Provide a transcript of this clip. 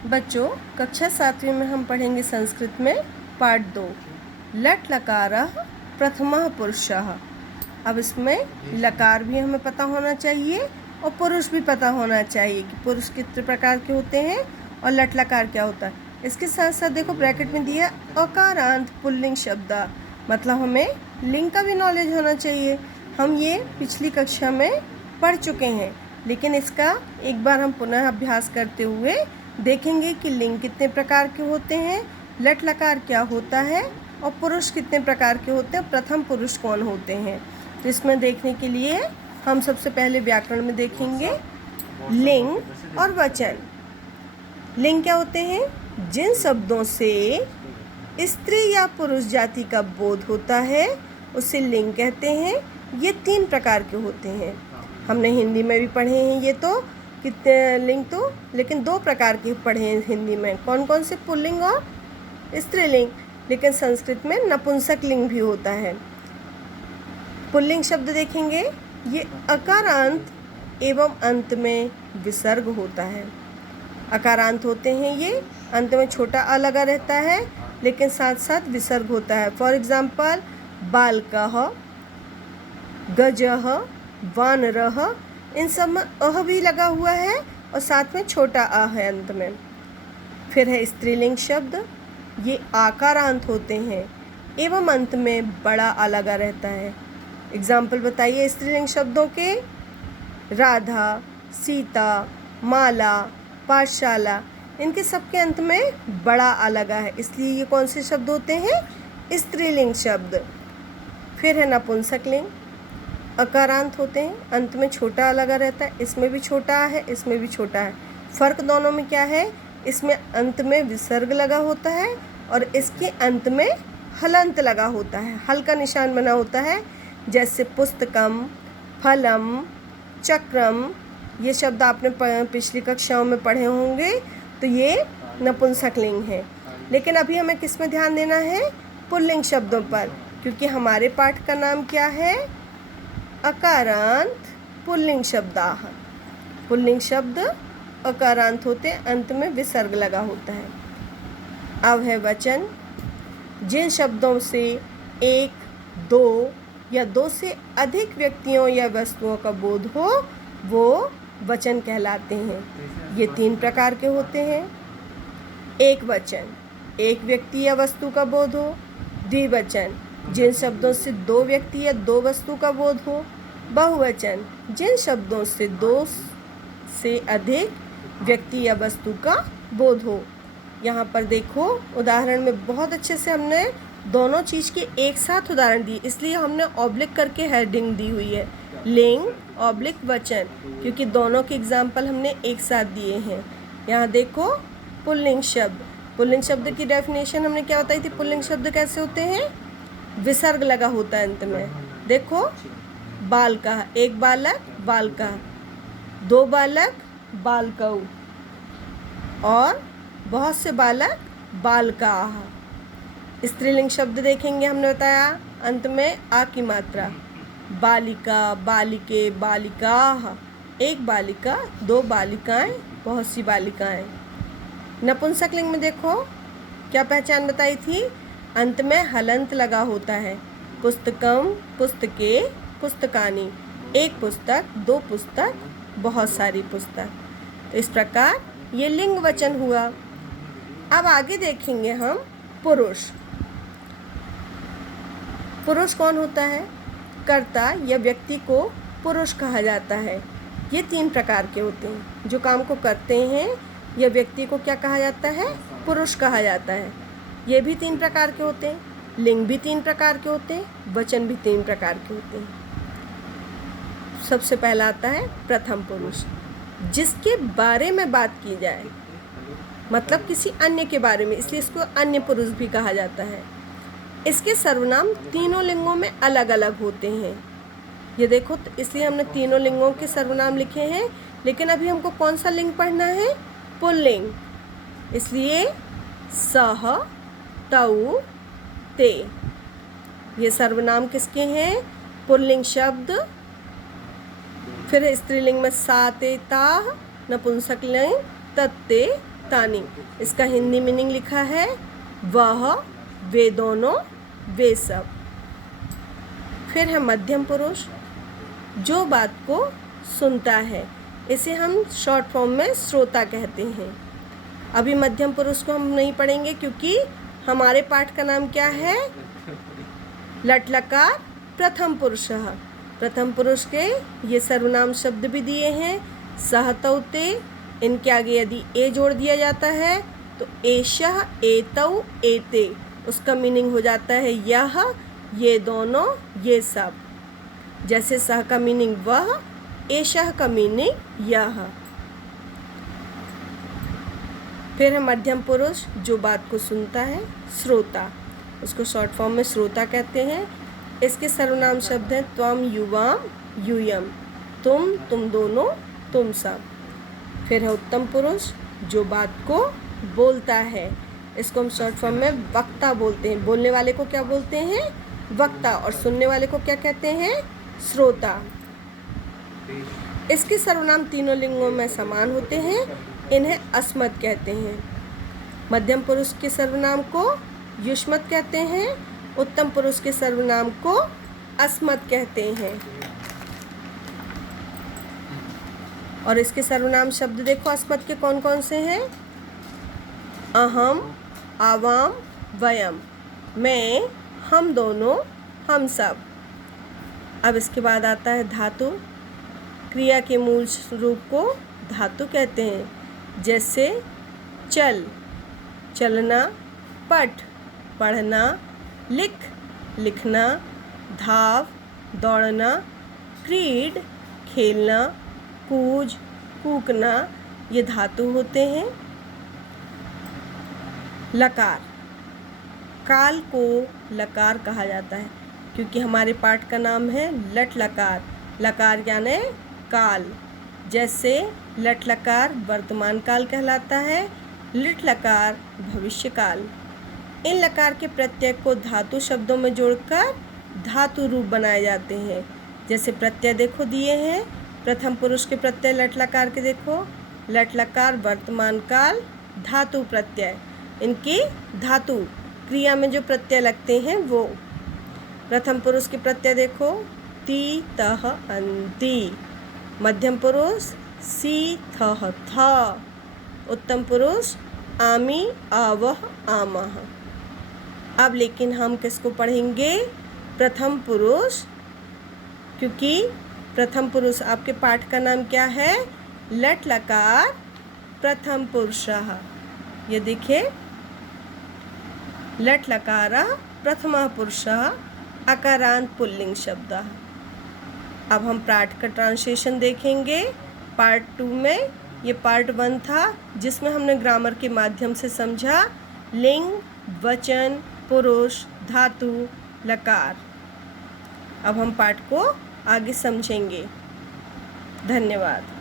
बच्चों, कक्षा 7वीं में हम पढ़ेंगे संस्कृत में पाठ 2 लट लकारः प्रथमः पुरुषः। अब इसमें लकार भी हमें पता होना चाहिए और पुरुष भी पता होना चाहिए कि पुरुष कितने प्रकार के होते हैं और लट लकार क्या होता है। इसके साथ साथ देखो ब्रैकेट में दिया अकारांत पुल्लिंग शब्द, मतलब हमें लिंग का भी नॉलेज होना चाहिए। हम ये पिछली कक्षा में पढ़ चुके हैं, लेकिन इसका एक बार हम पुनः अभ्यास करते हुए देखेंगे कि लिंग कितने प्रकार के होते हैं, लट लकार क्या होता है और पुरुष कितने प्रकार के होते हैं, प्रथम पुरुष कौन होते हैं। तो इसमें देखने के लिए हम सबसे पहले व्याकरण में देखेंगे लिंग और वचन। लिंग क्या होते हैं? जिन शब्दों से स्त्री या पुरुष जाति का बोध होता है उसे लिंग कहते हैं। ये 3 प्रकार के होते हैं। हमने हिंदी में भी पढ़े हैं ये तो कितने लिंग, तो लेकिन 2 प्रकार के पढ़े हैं हिंदी में। कौन कौन से? पुल्लिंग और स्त्रीलिंग। लेकिन संस्कृत में नपुंसक लिंग भी होता है। पुल्लिंग शब्द देखेंगे, ये अकारांत एवं अंत में विसर्ग होता है। अकारांत होते हैं ये, अंत में छोटा अ लगा रहता है लेकिन साथ साथ विसर्ग होता है। फॉर एग्जाम्पल बालकः, गजः, वानरः, इन सब में अह भी लगा हुआ है और साथ में छोटा अ है अंत में। फिर है स्त्रीलिंग शब्द, ये आकारांत होते हैं एवं अंत में बड़ा आ लगा रहता है। एग्जाम्पल बताइए स्त्रीलिंग शब्दों के। राधा, सीता, माला, पाठशाला, इनके सबके अंत में बड़ा आ लगा है, इसलिए ये कौन से शब्द होते हैं? स्त्रीलिंग शब्द। फिर है नपुंसक लिंग, अकारांत होते हैं, अंत में छोटा लगा रहता है। इसमें भी छोटा है, इसमें भी छोटा है। फ़र्क दोनों में क्या है? इसमें अंत में विसर्ग लगा होता है और इसके अंत में हलंत लगा होता है, हल का निशान बना होता है। जैसे पुस्तकम, फलम, चक्रम, ये शब्द आपने पिछली कक्षाओं में पढ़े होंगे। तो ये नपुंसक लिंग है। लेकिन अभी हमें किस में ध्यान देना है? पुल्लिंग शब्दों पर, क्योंकि हमारे पाठ का नाम क्या है? अकारांत पुल्लिंग शब्दाः। पुल्लिंग शब्द अकारांत होते, अंत में विसर्ग लगा होता है। अब है वचन। जिन शब्दों से 1, 2 या 2 से अधिक व्यक्तियों या वस्तुओं का बोध हो वो वचन कहलाते हैं। ये 3 प्रकार के होते हैं। एक वचन, एक व्यक्ति या वस्तु का बोध हो। द्विवचन, जिन शब्दों से 2 व्यक्ति या 2 वस्तु का बोध हो। बहुवचन, जिन शब्दों से 2 से अधिक व्यक्ति या वस्तु का बोध हो। यहाँ पर देखो उदाहरण में बहुत अच्छे से हमने दोनों चीज़ के एक साथ उदाहरण दिए, इसलिए हमने ऑब्लिक करके हेडिंग दी हुई है, लिंग ऑब्लिक वचन, क्योंकि दोनों के एग्जाम्पल हमने एक साथ दिए हैं। यहाँ देखो पुल्लिंग शब्द, पुल्लिंग शब्द की डेफिनेशन हमने क्या बताई थी? पुल्लिंग शब्द कैसे होते हैं? विसर्ग लगा होता है अंत में। देखो बालकः, एक बालक बालकः, 2 बालक बालकौ, और बहुत से बालक बालकाः। स्त्रीलिंग शब्द देखेंगे, हमने बताया अंत में आ की मात्रा। बालिका, बालिके, बालिकाः, एक बालिका, 2 बालिकाएं, बहुत सी बालिकाएं। नपुंसक लिंग में देखो क्या पहचान बताई थी? अंत में हलंत लगा होता है। पुस्तकम, पुस्तके, पुस्तकानि, एक पुस्तक, 2 पुस्तक, बहुत सारी पुस्तक। तो इस प्रकार ये लिंग वचन हुआ। अब आगे देखेंगे हम पुरुष। पुरुष कौन होता है? कर्ता या व्यक्ति को पुरुष कहा जाता है। ये 3 प्रकार के होते हैं। जो काम को करते हैं या व्यक्ति को क्या कहा जाता है? पुरुष कहा जाता है। ये भी 3 प्रकार के होते हैं। लिंग भी 3 प्रकार के होते हैं, वचन भी 3 प्रकार के होते हैं। सबसे पहला आता है प्रथम पुरुष, जिसके बारे में बात की जाए, मतलब किसी अन्य के बारे में, इसलिए इसको अन्य पुरुष भी कहा जाता है। इसके सर्वनाम तीनों लिंगों में अलग अलग होते हैं। ये देखो, तो इसलिए हमने तीनों लिंगों के सर्वनाम लिखे हैं। लेकिन अभी हमको कौन सा लिंग पढ़ना है? पुल्लिंग, इसलिए सह, तौ, ते, ये सर्वनाम किसके हैं? पुल्लिंग शब्द। फिर स्त्रीलिंग में सा, ते, ता, नपुंसक लिंग तत्ते तानि। इसका हिंदी मीनिंग लिखा है वह, वे दोनों, वे सब। फिर है मध्यम पुरुष, जो बात को सुनता है। इसे हम शॉर्ट फॉर्म में श्रोता कहते हैं। अभी मध्यम पुरुष को हम नहीं पढ़ेंगे क्योंकि हमारे पाठ का नाम क्या है? लट लकार प्रथम पुरुषः। प्रथम पुरुष के ये सर्वनाम शब्द भी दिए हैं, सह तौ ते। इनके आगे यदि ए जोड़ दिया जाता है तो एषः, एतौ, एते, उसका मीनिंग हो जाता है यह, ये दोनों, ये सब। जैसे सह का मीनिंग वह, एषः का मीनिंग यह। फिर है मध्यम पुरुष, जो बात को सुनता है, श्रोता। उसको शॉर्ट फॉर्म में श्रोता कहते हैं। इसके सर्वनाम शब्द हैं त्वम, युवाम, यूयम, तुम दोनों, तुम सब। फिर है उत्तम पुरुष, जो बात को बोलता है। इसको हम शॉर्ट फॉर्म में वक्ता बोलते हैं। बोलने वाले को क्या बोलते हैं? वक्ता। और सुनने वाले को क्या कहते हैं? श्रोता। इसके सर्वनाम तीनों लिंगों में समान होते हैं, इन्हें अस्मत् कहते हैं। मध्यम पुरुष के सर्वनाम को युष्मत् कहते हैं, उत्तम पुरुष के सर्वनाम को अस्मत् कहते हैं। और इसके सर्वनाम शब्द देखो अस्मत् के कौन कौन से हैं? अहम, आवाम, वयम, मैं, हम दोनों, हम सब। अब इसके बाद आता है धातु। क्रिया के मूल रूप को धातु कहते हैं। जैसे चल, चलना, पठ, पढ़ना, लिख, लिखना, धाव, दौड़ना, क्रीड, खेलना, कूज, कूकना, ये धातु होते हैं। लकार, काल को लकार कहा जाता है क्योंकि हमारे पाठ का नाम है लट लकार। लकार यानी काल। जैसे लट लकार वर्तमान काल कहलाता है, लिट लकार भविष्य काल। इन लकार के प्रत्यय को धातु शब्दों में जोड़कर धातु रूप बनाए जाते हैं। जैसे प्रत्यय देखो दिए हैं, प्रथम पुरुष के प्रत्यय लट लकार के देखो, लट लकार वर्तमान काल धातु प्रत्यय। इनकी धातु क्रिया में जो प्रत्यय लगते हैं वो। प्रथम पुरुष के प्रत्यय देखो ती, तह, अंति। मध्यम पुरुष सी, थह, था। उत्तम पुरुष आमी, आवह, आमह। अब लेकिन हम किसको पढ़ेंगे? प्रथम पुरुष, क्योंकि प्रथम पुरुष आपके पाठ का नाम क्या है? लट लकार प्रथम पुरुषः। ये देखिए लट लकार प्रथमः पुरुषः अकारांत पुल्लिंग शब्दः। अब हम पाठ का ट्रांसलेशन देखेंगे पार्ट 2 में। ये पार्ट 1 था जिसमें हमने ग्रामर के माध्यम से समझा लिंग, वचन, पुरुष, धातु, लकार। अब हम पाठ को आगे समझेंगे। धन्यवाद।